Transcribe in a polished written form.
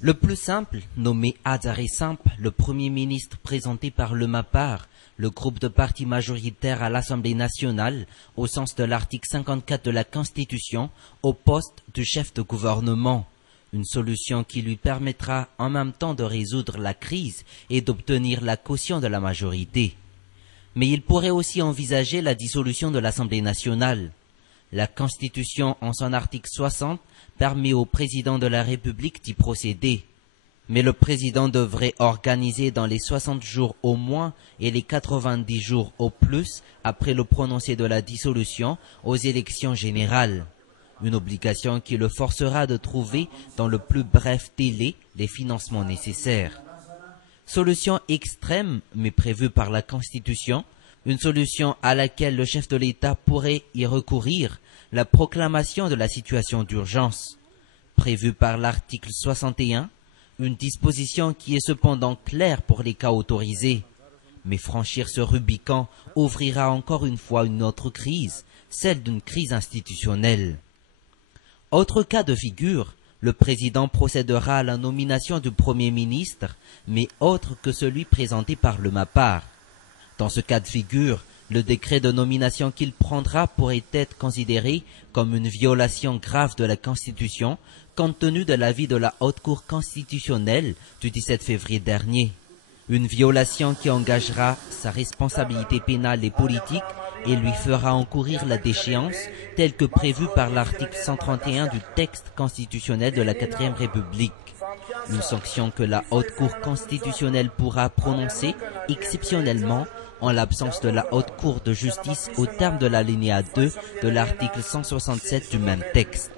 Le plus simple, nommé Adjaré Simple, le Premier ministre présenté par le MAPAR, le groupe de partis majoritaires à l'Assemblée nationale, au sens de l'article 54 de la Constitution, au poste de chef de gouvernement. Une solution qui lui permettra en même temps de résoudre la crise et d'obtenir la caution de la majorité. Mais il pourrait aussi envisager la dissolution de l'Assemblée nationale. La Constitution, en son article 60, permet au président de la République d'y procéder. Mais le président devrait organiser dans les 60 jours au moins et les 90 jours au plus après le prononcé de la dissolution aux élections générales. Une obligation qui le forcera de trouver dans le plus bref délai les financements nécessaires. Solution extrême, mais prévue par la Constitution, une solution à laquelle le chef de l'État pourrait y recourir, la proclamation de la situation d'urgence. Prévue par l'article 61, une disposition qui est cependant claire pour les cas autorisés. Mais franchir ce Rubicon ouvrira encore une fois une autre crise, celle d'une crise institutionnelle. Autre cas de figure, le président procédera à la nomination du Premier ministre, mais autre que celui présenté par le MAPAR. Dans ce cas de figure, le décret de nomination qu'il prendra pourrait être considéré comme une violation grave de la Constitution, compte tenu de l'avis de la Haute Cour constitutionnelle du 17 février dernier. Une violation qui engagera sa responsabilité pénale et politique et lui fera encourir la déchéance telle que prévue par l'article 131 du texte constitutionnel de la 4e République. Une sanction que la Haute Cour constitutionnelle pourra prononcer exceptionnellement en l'absence de la Haute Cour de justice au terme de l'alinéa 2 de l'article 167 du même texte.